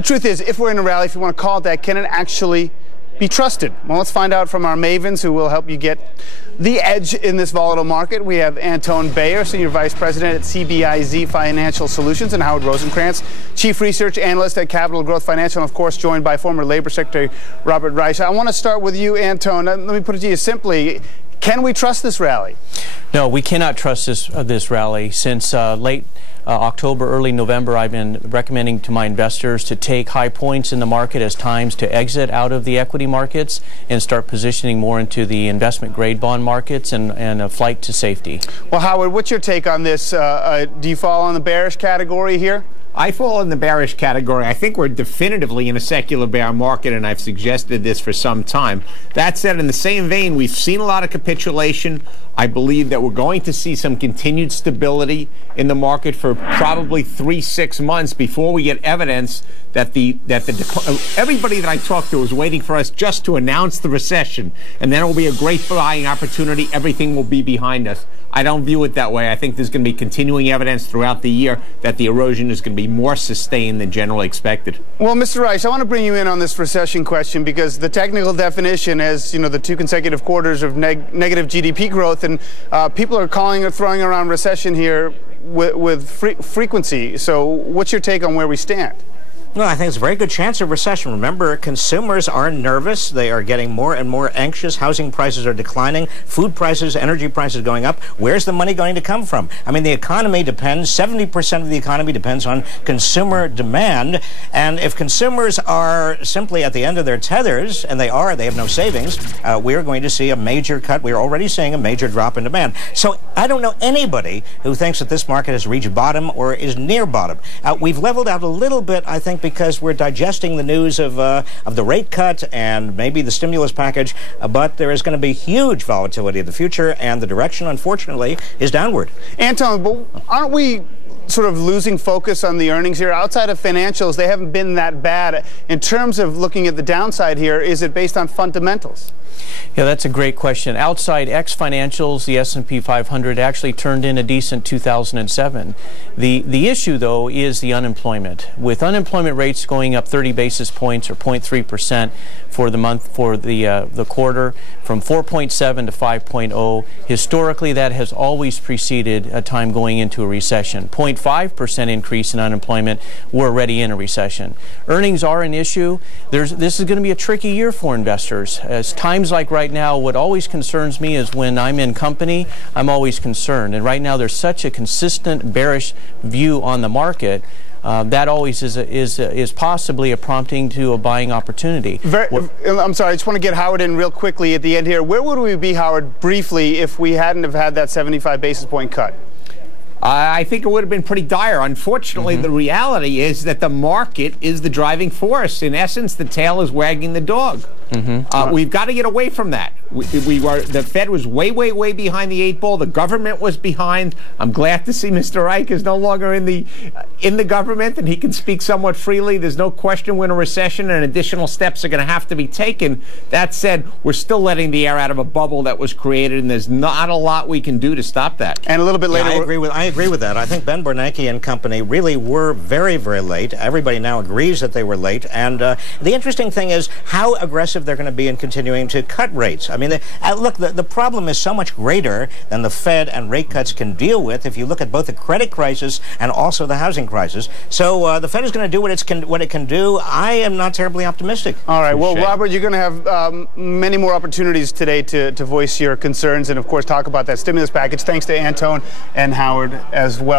the truth is, if we're in a rally, if you want to call it that, can it actually be trusted? Well, let's find out from our mavens who will help you get the edge in this volatile market. We have Anton, Senior Vice President at CBIZ Financial Solutions, and Howard Rosenkranz, Chief Research Analyst at Capital Growth Financial, and of course joined by former Labor Secretary Robert Reich. I want to start with you, Anton. Let me put it to you simply. Can we trust this rally? No, we cannot trust this rally. Since late October, early November, I've been recommending to my investors to take high points in the market as times to exit out of the equity markets and start positioning more into the investment grade bond markets and a flight to safety. Well, Howard, what's your take on this? Do you fall in the bearish category here? I fall in the bearish category. I think we're definitively in a secular bear market, and I've suggested this for some time. That said, in the same vein, we've seen a lot of capitulation. I believe that we're going to see some continued stability in the market for probably 3-6 months before we get evidence that everybody that I talked to is waiting for us just to announce the recession, and then it will be a great buying opportunity. Everything will be behind us. I don't view it that way. I think there's going to be continuing evidence throughout the year that the erosion is going to be more sustained than generally expected. Well, Mr. Reich, I want to bring you in on this recession question because the technical definition is, the 2 consecutive quarters of negative GDP growth, and people are throwing around recession here with frequency. So what's your take on where we stand? Well, I think it's a very good chance of recession. Remember, consumers are nervous. They are getting more and more anxious. Housing prices are declining. Food prices, energy prices going up. Where's the money going to come from? I mean, the economy depends, 70% of the economy depends on consumer demand. And if consumers are simply at the end of their tethers, and they have no savings, we're going to see a major cut. We're already seeing a major drop in demand. So I don't know anybody who thinks that this market has reached bottom or is near bottom. We've leveled out a little bit, I think, because we're digesting the news of the rate cut and maybe the stimulus package, but there is going to be huge volatility in the future, and the direction, unfortunately, is downward. Anton, but aren't we sort of losing focus on the earnings here? Outside of financials, they haven't been that bad. In terms of looking at the downside here, is it based on fundamentals? Yeah, that's a great question. Outside ex-financials, the S&P 500 actually turned in a decent 2007. The issue, though, is the unemployment. With unemployment rates going up 30 basis points or 0.3% for the month, for the quarter, from 4.7 to 5.0, historically that has always preceded a time going into a recession. 0.5% increase in unemployment, we're already in a recession. Earnings are an issue. This is going to be a tricky year for investors. As times like right now, what always concerns me is when I'm in company, I'm always concerned. And right now there's such a consistent bearish view on the market. That always is possibly a prompting to a buying opportunity. I'm sorry, I just want to get Howard in real quickly at the end here. Where would we be, Howard, briefly, if we hadn't have had that 75 basis point cut? I think it would have been pretty dire. Unfortunately, the reality is that the market is the driving force. In essence, the tail is wagging the dog. We've got to get away from that. The Fed was way behind the 8 ball. The government was behind. I'm glad to see Mr. Reich is no longer in the government, and he can speak somewhat freely. There's no question we're in a recession, and additional steps are going to have to be taken. That said, we're still letting the air out of a bubble that was created, and there's not a lot we can do to stop that. And a little bit later, I agree with that. I think Ben Bernanke and company really were very late. Everybody now agrees that they were late. And the interesting thing is how aggressive they're going to be in continuing to cut rates. I mean, look, the problem is so much greater than the Fed and rate cuts can deal with if you look at both the credit crisis and also the housing crisis. So the Fed is going to do what it can do. I am not terribly optimistic. All right. Well, Robert, you're going to have many more opportunities today to voice your concerns and, of course, talk about that stimulus package. Thanks to Anton and Howard as well.